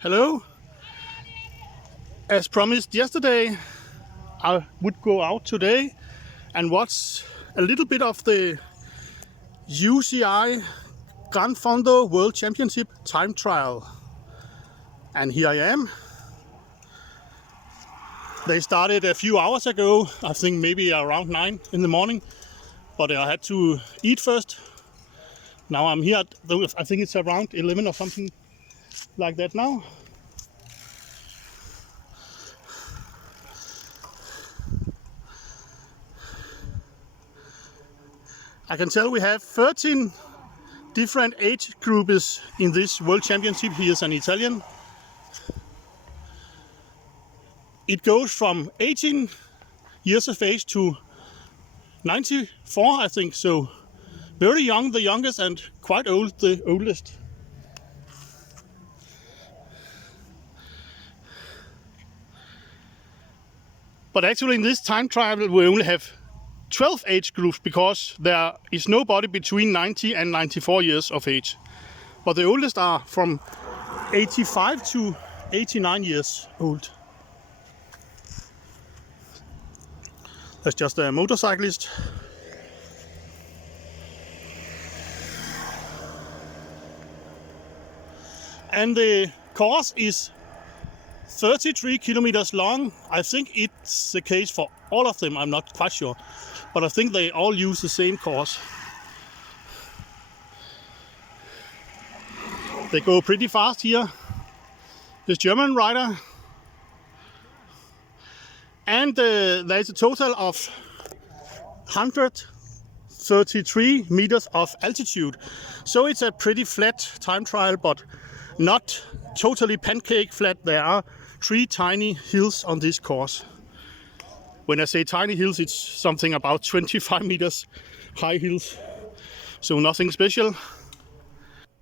Hello. As promised yesterday, I would go out today and watch a little bit of the UCI Gran Fondo World Championship time trial. And here I am. They started a few hours ago, I think maybe around 9 in the morning, but I had to eat first. Now I'm here, I think it's around 11 or something like that now. I can tell we have 13 different age groups in this World Championship. He is an Italian. It goes from 18 years of age to 94, I think, so very young, the youngest, and quite old, the oldest. But actually in this time trial we only have 12 age groups because there is nobody between 90 and 94 years of age. But the oldest are from 85 to 89 years old. That's just a motorcyclist. And the course is 33 kilometers long. I think it's the case for all of them, I'm not quite sure. But I think they all use the same course. They go pretty fast here. This German rider. And there's a total of 133 meters of altitude. So it's a pretty flat time trial, but not totally pancake flat. There are 3 tiny hills on this course. When I say tiny hills, it's something about 25 meters high hills. So nothing special.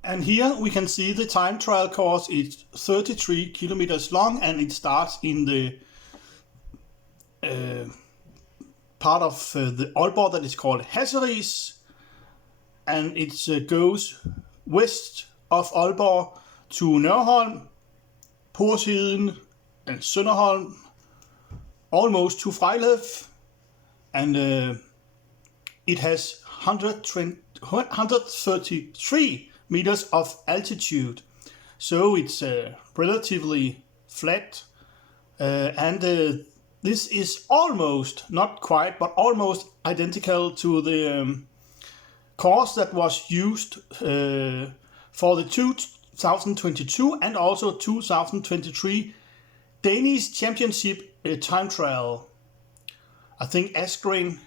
And here we can see the time trial course is 33 kilometers long, and it starts in the part of the Aalborg that is called heath, and it goes west of Aalborg to Nørholm, Porsheden and Sønderholm, almost to Frejlev, and it has 133 meters of altitude, so it's relatively flat, and this is almost, not quite, but almost identical to the course that was used for the 2022 and also 2023 Danish Championship time trial. I think Gran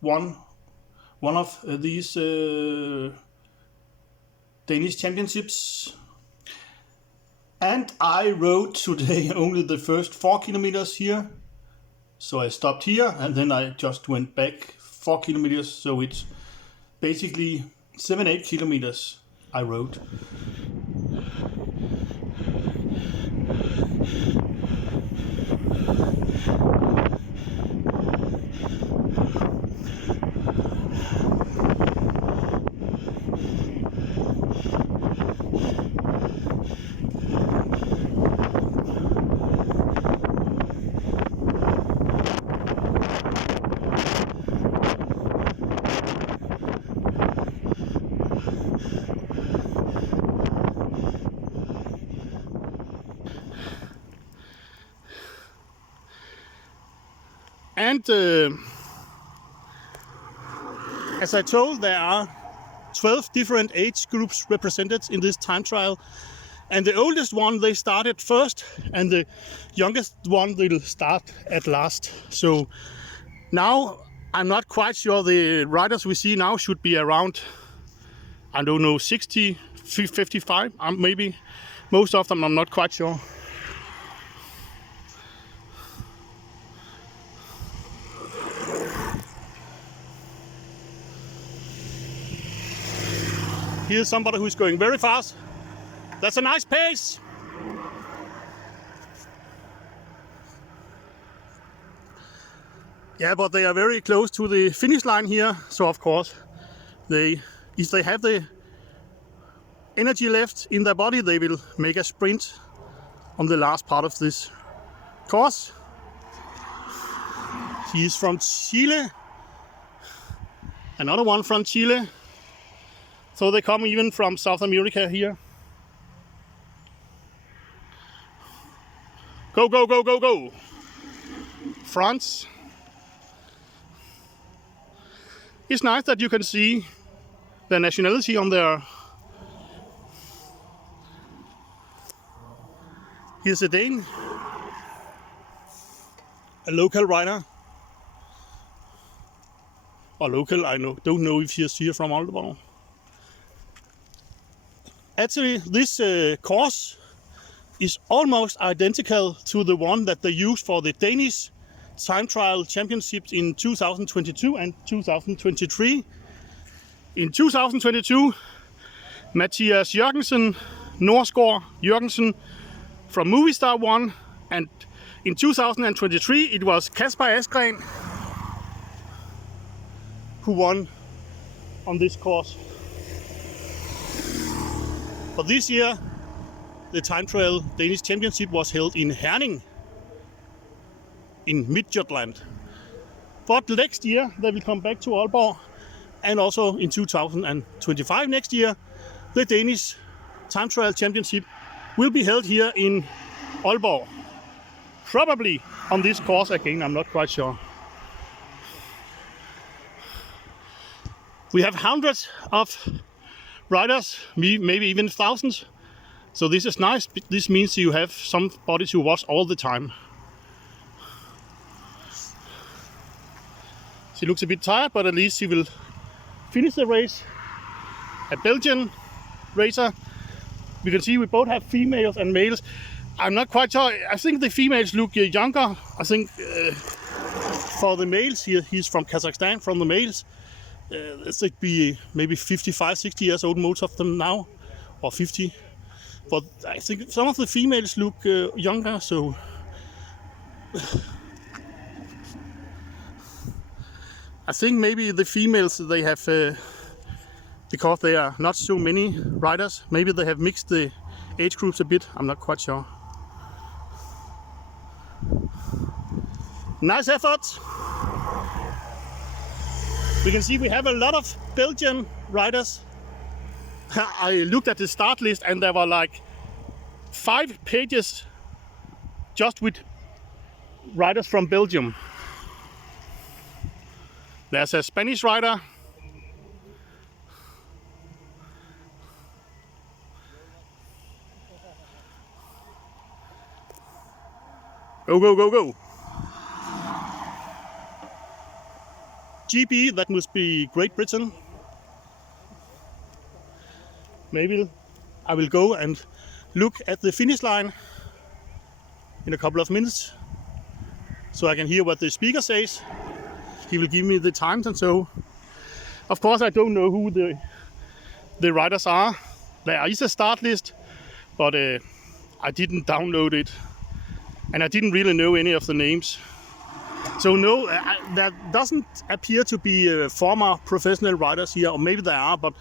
won one of these Danish championships. And I rode today only the first 4 kilometers here. So I stopped here and then I just went back 4 kilometers. So it's basically 7-8 kilometers I rode. And as I told, there are 12 different age groups represented in this time trial. And the oldest one, they started first, and the youngest one will start at last. So now I'm not quite sure. The riders we see now should be around, I don't know, 60, 55, maybe. Most of them, I'm not quite sure. Here's somebody who's going very fast. That's a nice pace. Yeah, but they are very close to the finish line here. So of course, if they have the energy left in their body, they will make a sprint on the last part of this course. He is from Chile. Another one from Chile. So they come even from South America here. Go, go, go, go, go! France. It's nice that you can see the nationality on their... Here's a Dane, a local rider. Or local, don't know if he's here from Aalborg. Actually, this course is almost identical to the one that they used for the Danish time trial championships in 2022 and 2023. In 2022, Mathias Jørgensen, Norsgaard Jørgensen from Movistar won, and in 2023 it was Kasper Asgreen who won on this course. But this year, the time trial Danish championship was held in Herning, in Midtjylland. But next year they will come back to Aalborg, and also in 2025 next year, the Danish time trial championship will be held here in Aalborg. Probably on this course again, I'm not quite sure. We have hundreds of riders, maybe even thousands. So this is nice. This means you have somebody to watch all the time. She looks a bit tired, but at least she will finish the race. A Belgian racer. We can see we both have females and males. I'm not quite sure. I think the females look younger. I think for the males, he's from Kazakhstan. From the males, it's like be maybe 55, 60 years old, most of them now, or 50. But I think some of the females look younger, so I think maybe the females, they have, because there are not so many riders, maybe they have mixed the age groups a bit. I'm not quite sure. Nice effort. We can see we have a lot of Belgian riders. I looked at the start list and there were like 5 pages just with riders from Belgium. There's a Spanish rider. Go, go, go, go. GB, that must be Great Britain. Maybe I will go and look at the finish line in a couple of minutes, so I can hear what the speaker says. He will give me the times and so. Of course, I don't know who the riders are. There is a start list, but I didn't download it, and I didn't really know any of the names. So no, there doesn't appear to be former professional riders here, or maybe there are, but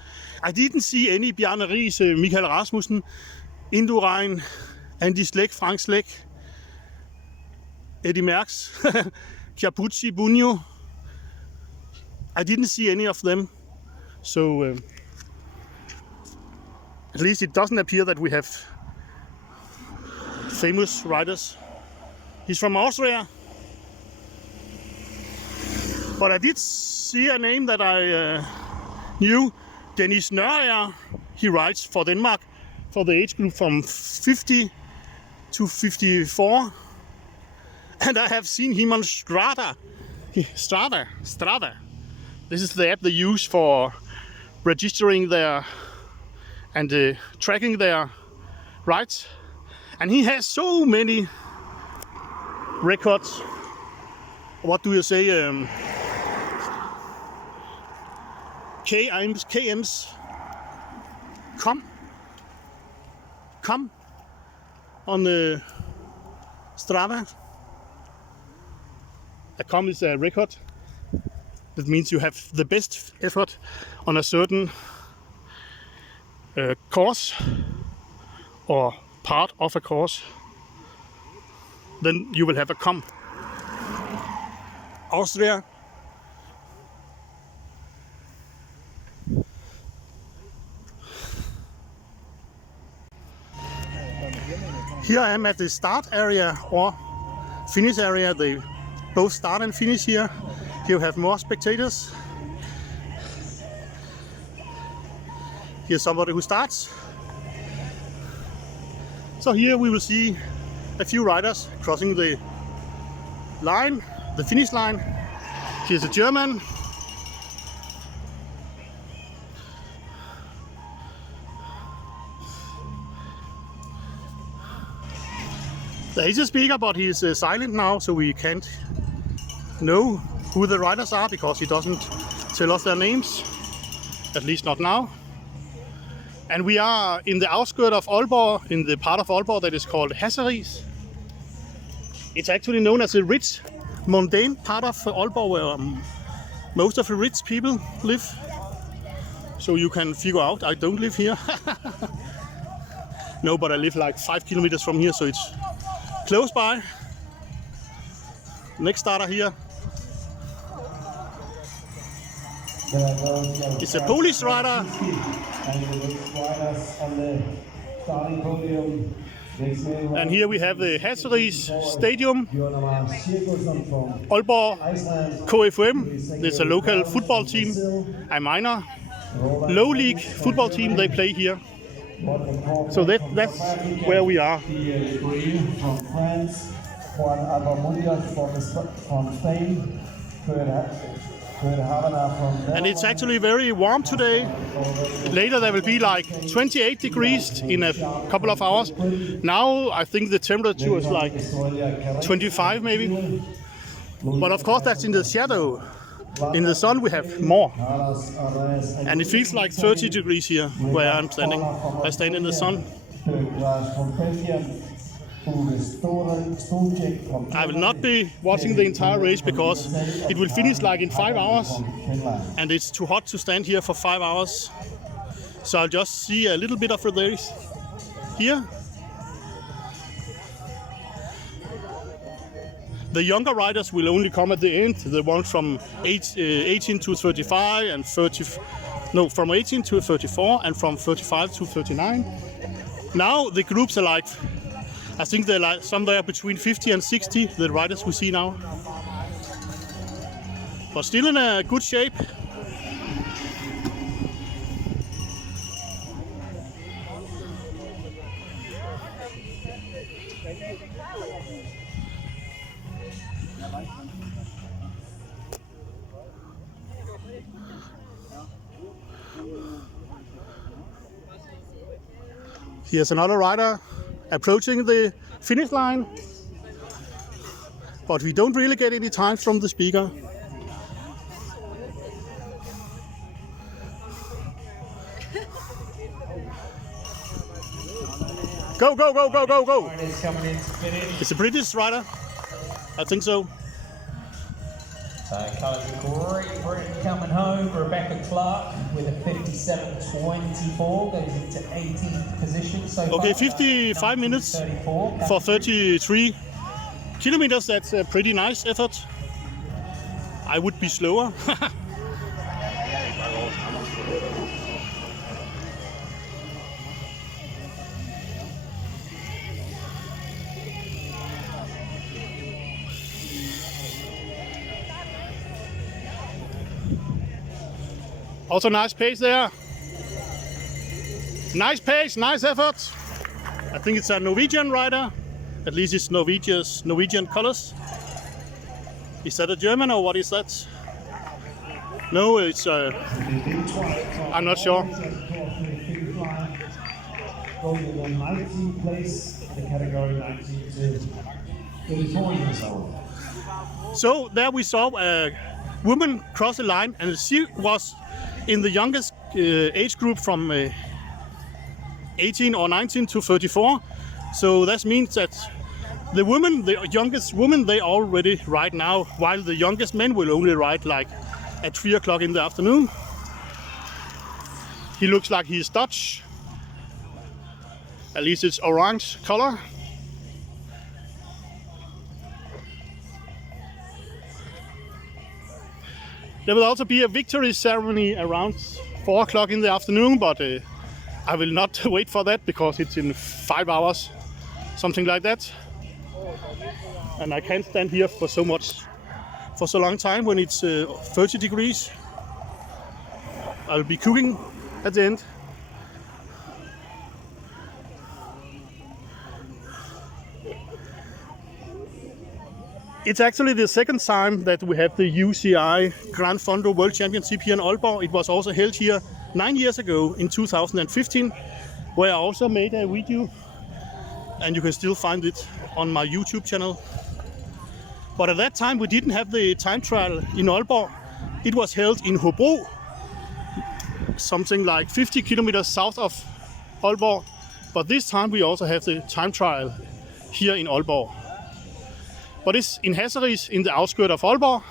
I didn't see any Bjarne Riis, Michael Rasmussen, Indurain, Andy Schleck, Frank Schleck, Eddy Merckx, Chiappucci, Bugno. I didn't see any of them, so at least it doesn't appear that we have famous riders. He's from Austria. But I did see a name that I knew, Dennis Nørager. He rides for Denmark for the age group from 50 to 54. And I have seen him on Strava. This is the app they use for registering their and tracking their rides. And he has so many records. What do you say? KM's come on the Strava. A com is a record. That means you have the best effort on a certain course or part of a course, then you will have a com. Austria. Here I am at the start area or finish area. They both start and finish here. Here you have more spectators. Here's somebody who starts. So here we will see a few riders crossing the line, the finish line. Here's a German. There is a speaker, but he is silent now, so we can't know who the riders are because he doesn't tell us their names, at least not now. And we are in the outskirts of Aalborg, in the part of Aalborg that is called Hasseris. It's actually known as the rich, mundane part of Aalborg where most of the rich people live. So you can figure out I don't live here. No, but I live like 5 kilometers from here, so it's close by. Next starter here. It's a Polish rider. And here we have the Hasseris Stadium. Aalborg KFM. There's a local football team, a minor low league football team. They play here. So that's where we are. From France, Juan Alba from Spain, and it's actually very warm today. Later there will be like 28 degrees in a couple of hours. Now I think the temperature is like 25 maybe. But of course that's in the shadow. In the sun we have more. And it feels like 30 degrees here where I'm standing. I stand in the sun. I will not be watching the entire race because it will finish like in 5 hours and it's too hot to stand here for 5 hours. So I'll just see a little bit of the race here. The younger riders will only come at the end, the ones from 18 to 35 and from 18 to 34 and from 35 to 39. Now the groups are like, I think they're like somewhere between 50 and 60, the riders we see now. But still in a good shape. Here's another rider approaching the finish line, but we don't really get any time from the speaker. Go, go, go, go, go, go! It's a British rider, I think so. Great Britain coming home. Rebecca Clark with a 57.24 goes into 18th position. So okay, 55 minutes for 33 kilometers. That's a pretty nice effort. I would be slower. Also nice pace there. Nice pace, nice effort. I think it's a Norwegian rider. At least it's Norwegian colors. Is that a German or what is that? No, it's I'm not sure. Holding on 19th place in the category 19 to 34 years old. So there we saw a woman cross the line, and she was in the youngest age group from 18 or 19 to 34. So that means that the women, the youngest women, they already ride now, while the youngest men will only ride like at 3 o'clock in the afternoon. He looks like he's Dutch. At least it's orange color. There will also be a victory ceremony around 4 o'clock in the afternoon, but I will not wait for that because it's in 5 hours, something like that. And I can't stand here for so long time when it's 30 degrees. I'll be cooking at the end. It's actually the second time that we have the UCI Gran Fondo World Championship here in Aalborg. It was also held here 9 years ago in 2015, where I also made a video, and you can still find it on my YouTube channel. But at that time we didn't have the time trial in Aalborg. It was held in Hobro, something like 50 kilometers south of Aalborg. But this time we also have the time trial here in Aalborg. But it's in Hasseris, in the outskirts of Aalborg,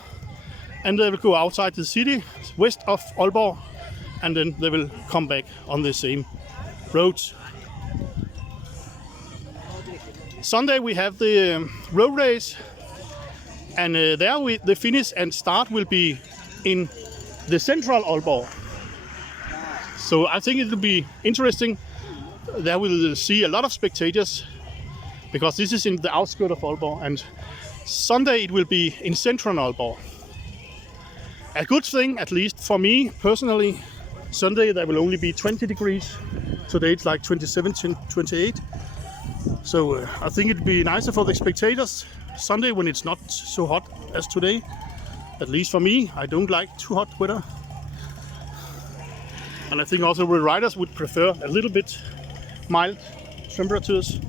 and they will go outside the city, west of Aalborg, and then they will come back on the same roads. Sunday we have the road race, and the finish and start will be in the central Aalborg. So I think it will be interesting. There we'll see a lot of spectators, because this is in the outskirts of Aalborg, and Sunday it will be in central Aalborg. A good thing, at least for me personally, Sunday there will only be 20 degrees. Today it's like 27, 28. So I think it'd be nicer for the spectators Sunday when it's not so hot as today. At least for me, I don't like too hot weather. And I think also the riders would prefer a little bit mild temperatures.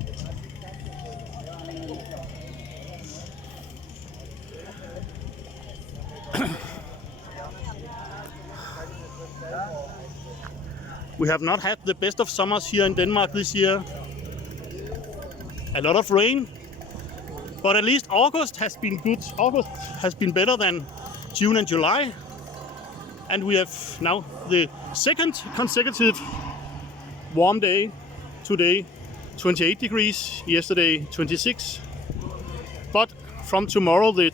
We have not had the best of summers here in Denmark this year. A lot of rain, but at least August has been good. August has been better than June and July. And we have now the second consecutive warm day. Today 28 degrees, yesterday 26. But from tomorrow the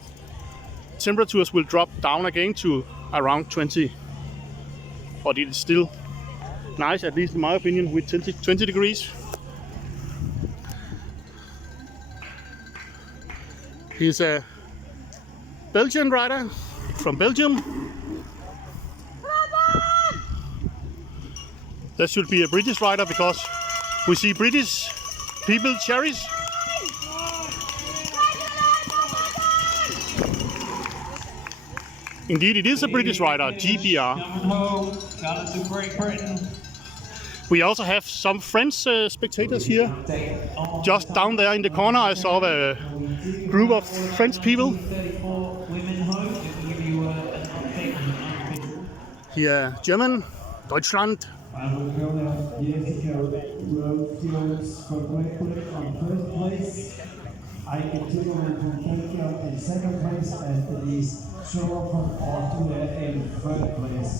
temperatures will drop down again to around 20. But it is still nice, at least in my opinion, with 20 degrees. He's a Belgian rider from Belgium. That should be a British rider because we see British people cherries. Indeed, it is a British rider, GBR. We also have some French spectators here. Just down there in the corner I saw a group of French people. Here, German, Deutschland. I continue from Belgium in second place and Denise Schroer from Austria in third place.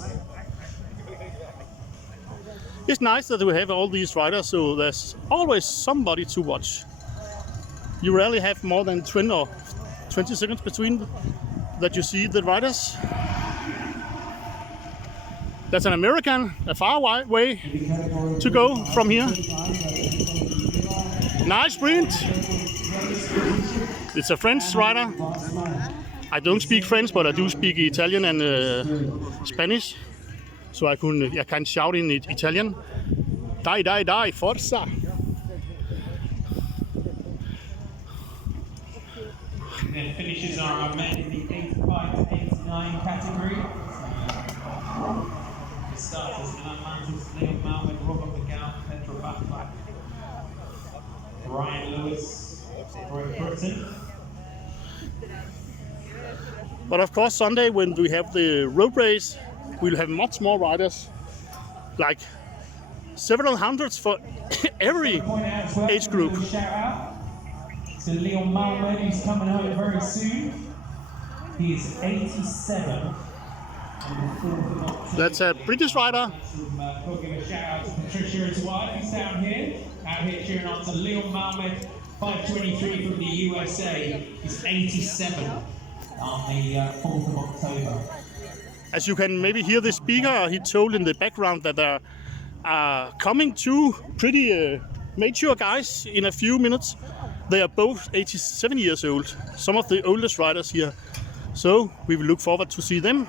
It's nice that we have all these riders, so there's always somebody to watch. You rarely have more than 20 or 20 seconds between that you see the riders. That's an American, a far way to go from here. Nice sprint. It's a French rider. I don't speak French, but I do speak Italian and Spanish. So I can shout in Italian. Dai, dai, dai, forza! And then finishes are men in the 85 to 89 category. It starts as Milan Mantis, Leon Malvin, Robert McGowan, Petra Batflack, Ryan Lewis, Roy Britton. But of course Sunday when we have the road race, we'll have much more riders, like several hundreds for every age group. Shout out to Leon Malvin, who's coming home very soon. He is 87. That's a British rider. We'll give a shout out to Patricia as well, who's down here. out here cheering on to Leon Malmed, 5:23 from the USA. He's 87 on the 4th of October. As you can maybe hear the speaker, he told in the background that there are coming two pretty mature guys in a few minutes. They are both 87 years old, some of the oldest riders here. So we will look forward to see them.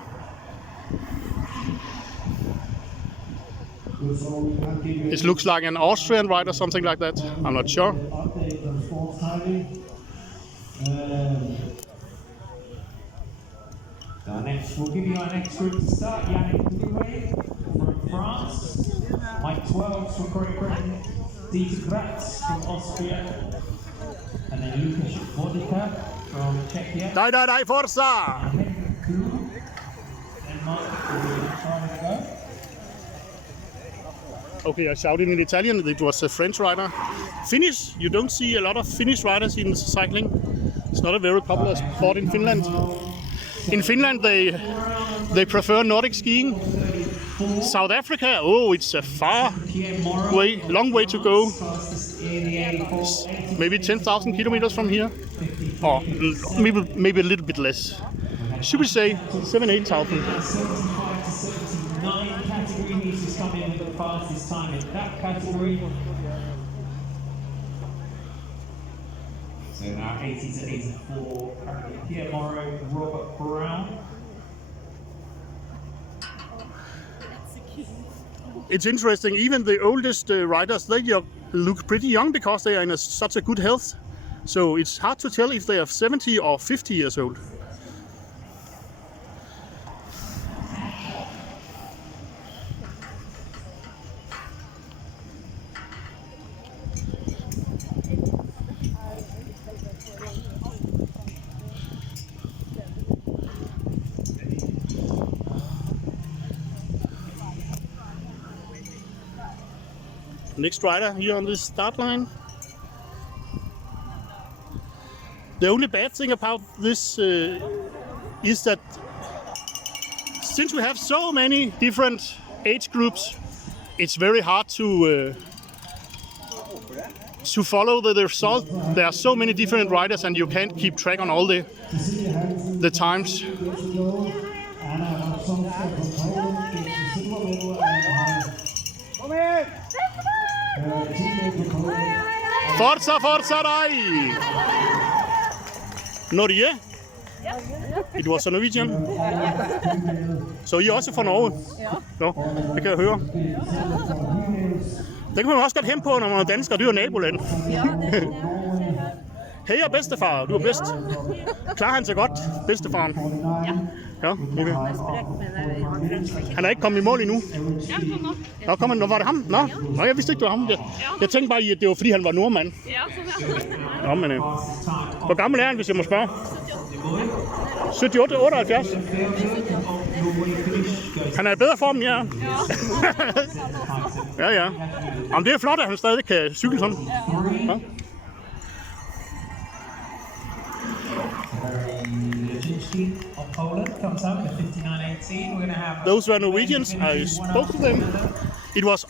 It looks like an Austrian rider, something like that. I'm not sure. We'll give you our next group to start. Yannick from France, Mike 12 from Great Britain, Didn from Austria, and then Lukas Vodika from Czechia. Die, Forza! Okay, I shouted in Italian. It was a French rider. Finnish. You don't see a lot of Finnish riders in cycling. It's not a very popular sport in Finland. In Finland, they prefer Nordic skiing. South Africa, oh, it's a long way to go. Maybe 10,000 kilometers from here, or maybe a little bit less. Should we say 7,000-8,000? 9 category meters come in with the fastest time in that category. So now 80 to 84, currently Pierre Moreau, Robert Brown. It's interesting, even the oldest riders, they look pretty young because they are in such a good health. So it's hard to tell if they are 70 or 50 years old. Next rider here on this start line. The only bad thing about this is that since we have so many different age groups, it's very hard to follow the result. There are so many different riders, and you can't keep track on all the times. Forza, dai! Norge? It was a Norwegian. Så I er også fra Norge? Ja. Nå, det kan jeg høre. Det kan man også godt hente på, når man er dansker. Det er jo naboland. Hej og bedstefar, du er bedst. Klarer han sig godt, bedstefaren? Ja. Okay. Han er ikke kommet i mål endnu. Nå, var det ham? Nå, jeg vidste ikke, det var ham. Jeg tænkte bare, at det var fordi, han var nordmand. Nå, men hvor gammel er han, hvis jeg må spørge? 78, 78. Han er i bedre form, ja. Ja. Jamen, det er flot, at han stadig kan cykle sådan. Ja. Those were Norwegians. I spoke to them. It was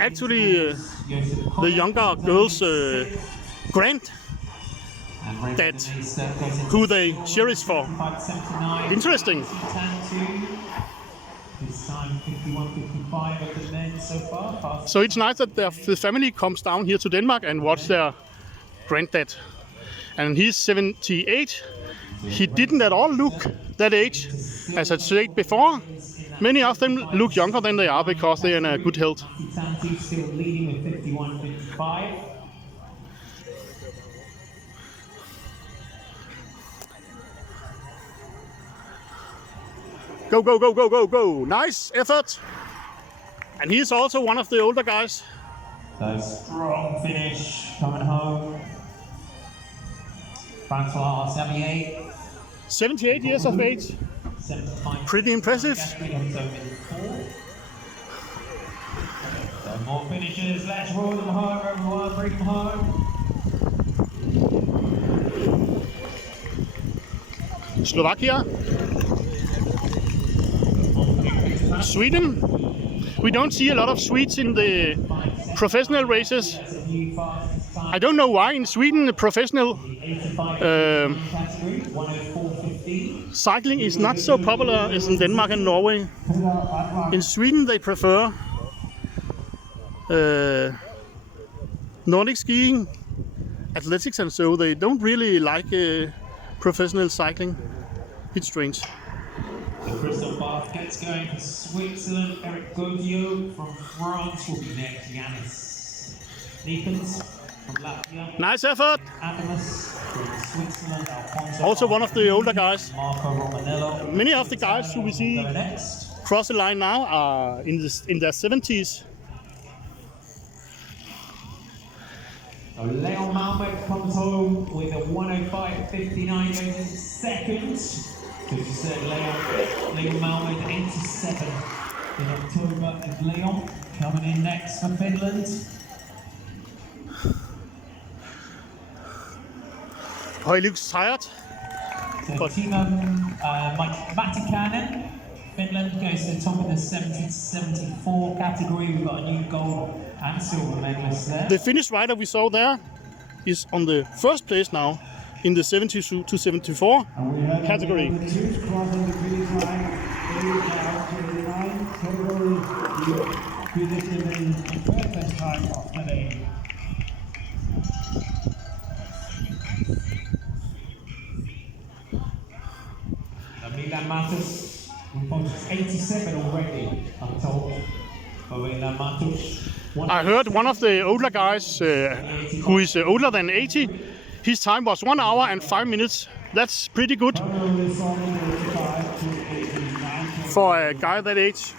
actually the younger girls' Gran, who they cherish for. Interesting. So it's nice that the family comes down here to Denmark and watch their granddad. And he's 78. He didn't at all look that age. As I said before, many of them look younger than they are because they are in a good health. Still leading with 51.55. Go. Nice effort. And he's also one of the older guys. So strong finish coming home. Francois, 78 years of age. 75. Pretty impressive. So more finishes. Let's roll them home, everyone. Bring them home. Slovakia. Sweden. We don't see a lot of Swedes in the professional races. I don't know why in Sweden the professional cycling is not so popular as in Denmark and Norway. In Sweden they prefer Nordic skiing, athletics, and so they don't really like professional cycling. It's strange. The crystal bath gets going for Switzerland. Eric Godio from France will be next. Yanis Niepens from Latvia. Nice effort. Adamus from Switzerland. Alfonso Also one of the older guys. Marco Romanello. Many of the guys who we see cross the line now are in their 70s. So Leon Malmberg comes home with a 1:05.59, goes into second. So you said Leon Malmberg 87 in October, and Leon coming in next for Finland. Oh, he looks tired. So Timo Matikainen, Finland goes to the top of the 70-74 category. We've got a new gold and silver medalist there. The Finnish rider we saw there is on the first place now in the 70 to 74 category. Milan Matus, 87 already, I'm told. Milan Matus. I heard one of the older guys who is older than 80, his time was 1 hour and 5 minutes. That's pretty good for a guy that age.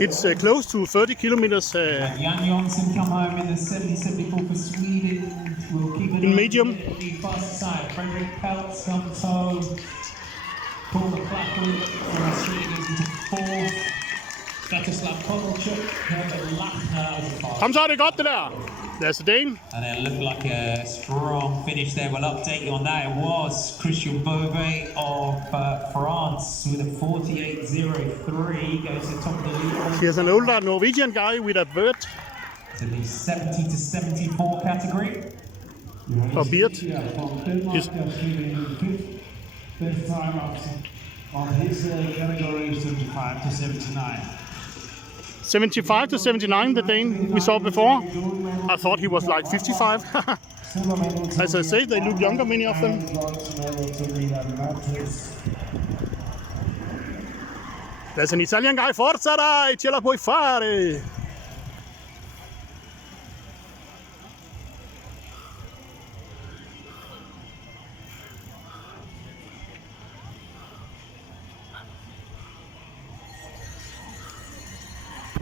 It's close to 30 kilometers Jan Jonsson come home in the 70-74 for Sweden. We'll keep it in medium. The fast side. Frederick Peltz comes home. Paul McLachlan from Sweden goes into fourth. Svetoslav Kovalchuk, Herbert Lachner. Kom så, det er godt det der. There's a Dane. And it looked like a strong finish there. We'll update you on that. It was Christian Beauvais of France with a 48.03. Goes to the top of the league. Here's an older Norwegian guy with a beard. To the 70 to 74 category. A beard. His best time on his category is 75 to 79. 75 to 79, the Dane we saw before. I thought he was like 55. As I say, they look younger, many of them. There's an Italian guy, forza dai, ce la puoi fare!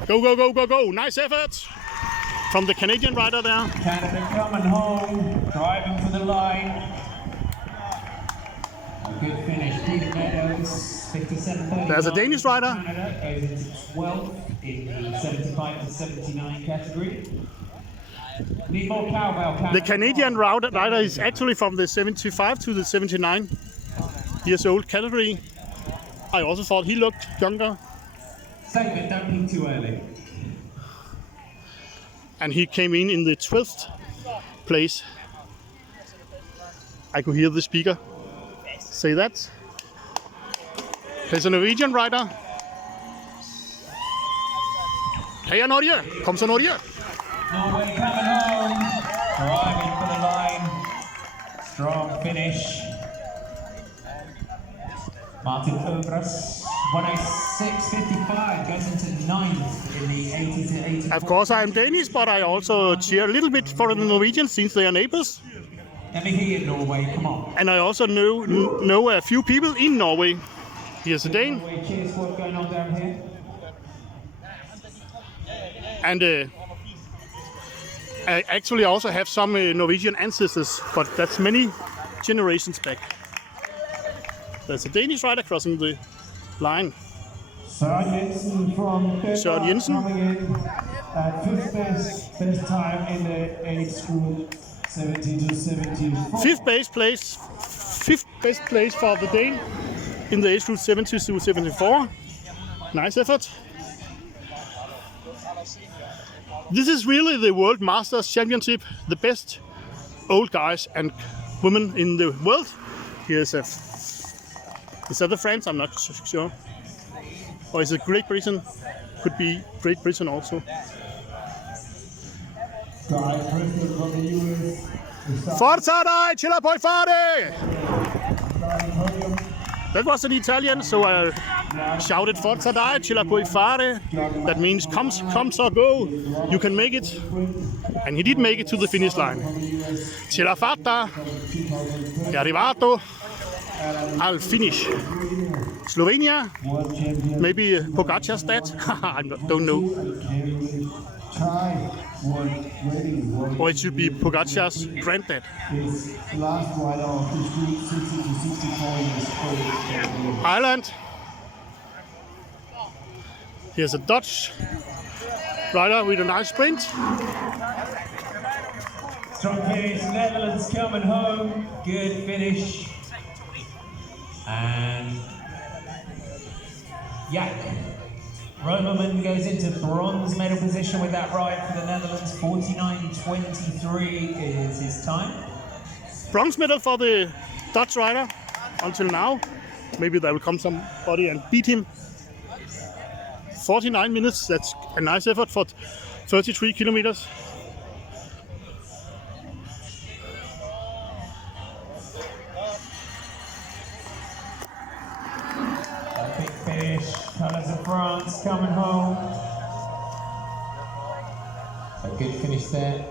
Go, go, go, go, go. Nice effort from the Canadian rider there. Canada coming home, driving for the line. A good finish. Peter Meadows, 57.39. There's a Danish rider. Canada goes into 12th in the 75 to 79 category. Need more cowbell, Canada. The Canadian rider is actually from the 75 to the 79 years old category. I also thought he looked younger. Save it, don't peak too early. And he came in the 12th place. I could hear the speaker say that. There's a Norwegian rider. Heia Norge! Kom så Norge! Norway coming home, driving for the line. Strong finish. Martin Öbras, 106.55, goes into 9th in the 80 to 80. Of course I am Danish, but I also cheer a little bit for the Norwegians since they are neighbors. Let me hear Norway, come on. And I also know a few people in Norway. Here's a Dane. Norway cheer squad going on down here. And I actually also have some Norwegian ancestors, but that's many generations back. There's a Danish rider crossing the line. Søren Jensen from Denmark Søren Jensen. coming in at fifth best time in the age group 70 to 74. Fifth best place for the Dane in the age group 70 to 74. Nice effort. This is really the World Masters Championship, the best old guys and women in the world. Here's a... Is that the France? I'm not sure. Or is it Great Britain? Could be Great Britain also. Forza dai, ce la puoi fare! That was an Italian, so I shouted Forza dai, ce la puoi fare. That means come or go, you can make it. And he did make it to the finish line. Ce l'ha fatta, è arrivato al finish. Slovenia, maybe Pogacar's dad, I don't know. Or it should be Pogacar's granddad. Ireland. Here's a Dutch rider with a nice sprint. Strong finish, Netherlands coming home. Good finish. And Jack Romerman goes into bronze medal position with that ride for the Netherlands. 49.23 is his time. Bronze medal for the Dutch rider until now. Maybe there will come somebody and beat him. 49 minutes, that's a nice effort for 33 kilometers. A big finish, colours of France coming home. A good finish there.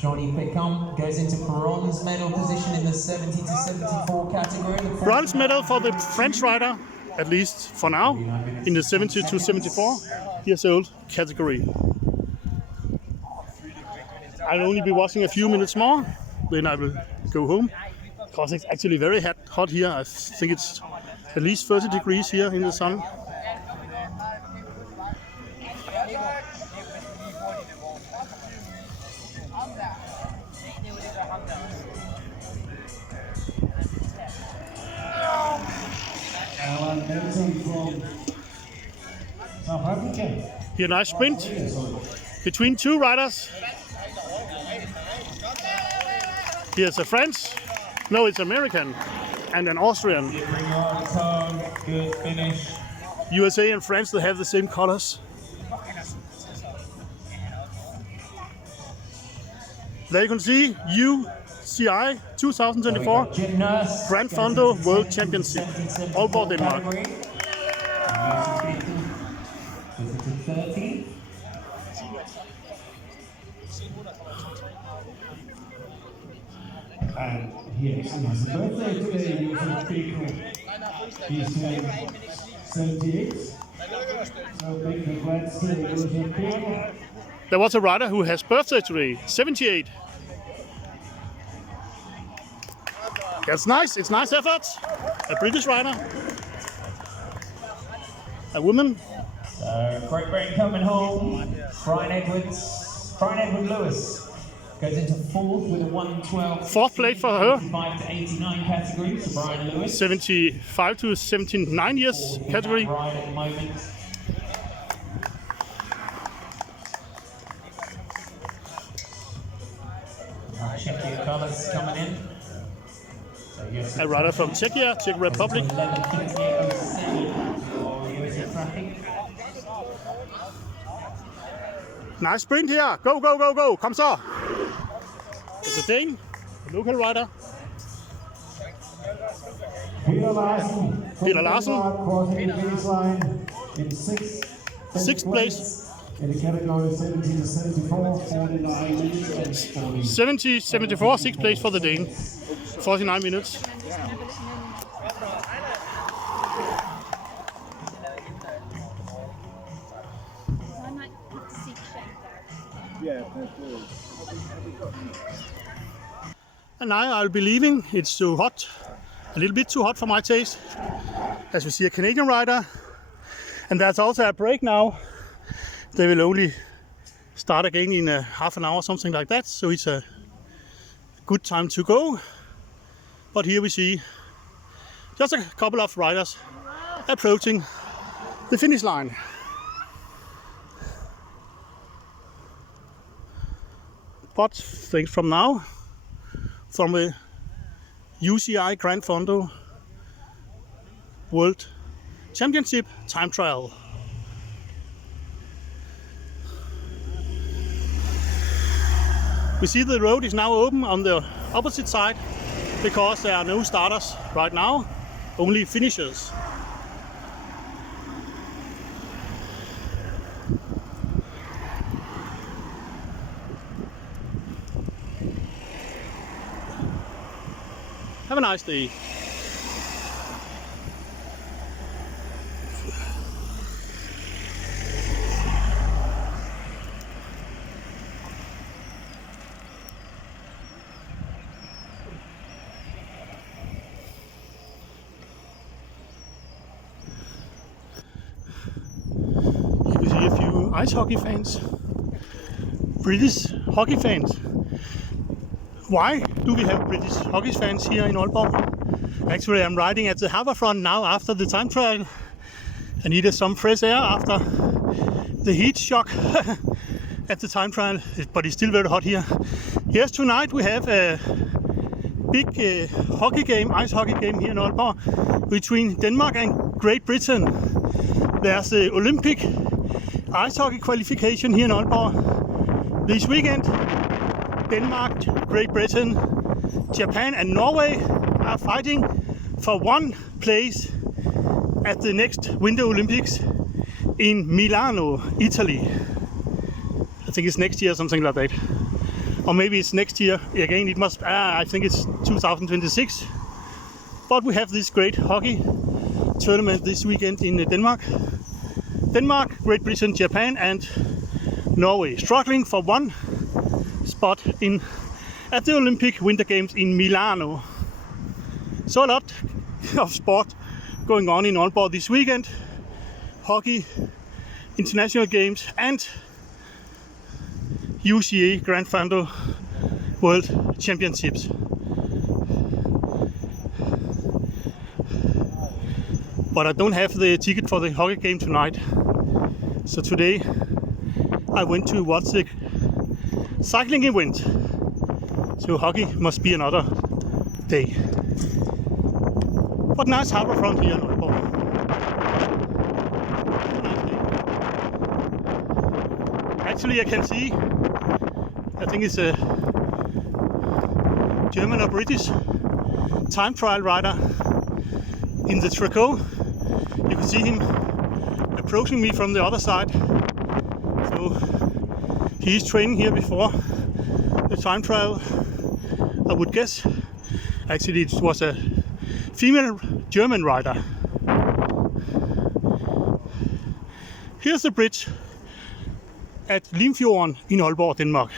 Johnny Pickham goes into bronze medal position in the 70 to 74 category. Bronze medal for the French rider, at least for now, in the 70 to 74 years old category. I'll only be watching a few minutes more, then I will go home. Because it's actually very hot here. I think it's at least 30 degrees here in the sun. Alan Benson from South Africa. Here, nice sprint between two riders. Here's a French, no, it's American, and an Austrian. Good finish. USA and France, they have the same colors. There you can see UCI 2024 Gran Fondo World Championship, Aalborg, Denmark. And yes, it's a birthday today. He was a people. He's 78. So big congrats to the people. There was a rider who has birthday today, 78. That's nice, it's nice effort. A British rider. A woman. Great Britain coming home. Brian Edward Lewis goes into fourth with a 1:12. Fourth place for her. 75 to 89 category for Brian Lewis. 75 to 79 years category. Ride at the moment. Czechia colours coming in. So yes, A rider from Czechia, Czech Republic. 11:58.07 for USA traffic. Nice sprint here. Go, go, go, go. Kom så. It's a Dane, a local rider. Peter Larsen. Peter Larsen. Crossing the finish line in Sixth place. In the category 70 to 74, 49 minutes and 40. 70, 74, sixth place for the Dane. 49 minutes. And now I'll be leaving. It's too hot, a little bit too hot for my taste. As we see a Canadian rider, and there's also a break now. They will only start again in a half an hour, something like that. So it's a good time to go. But here we see just a couple of riders approaching the finish line. spot things from now from a UCI Gran Fondo World Championship time trial. We see the road is now open on the opposite side because there are no starters right now, only finishers. Have a nice day. You can see a few ice hockey fans, British hockey fans. Why do we have British hockey fans here in Aalborg? Actually, I'm riding at the harbourfront now after the time trial. I needed some fresh air after the heat shock at the time trial, but it's still very hot here. Yes, tonight we have a big hockey game, ice hockey game here in Aalborg between Denmark and Great Britain. There's the Olympic ice hockey qualification here in Aalborg this weekend. Denmark, Great Britain, Japan and Norway are fighting for one place at the next Winter Olympics in Milano, Italy. I think it's next year, something like that. Or maybe it's next year again. It must. I think it's 2026. But we have this great hockey tournament this weekend in Denmark. Denmark, Great Britain, Japan and Norway struggling for one spot at the Olympic Winter Games in Milano. So a lot of sport going on in Aalborg this weekend. Hockey, international games and UCI Gran Fondo World Championships. But I don't have the ticket for the hockey game tonight. So today I went to watch the cycling event. So hockey must be another day. What nice harbourfront here in Aalborg. Actually I can see, I think it's a German or British time trial rider in the tricot. You can see him approaching me from the other side. So he's training here before the time trial, I would guess. Actually it was a female German rider. Here's the bridge at Limfjorden in Aalborg, Denmark.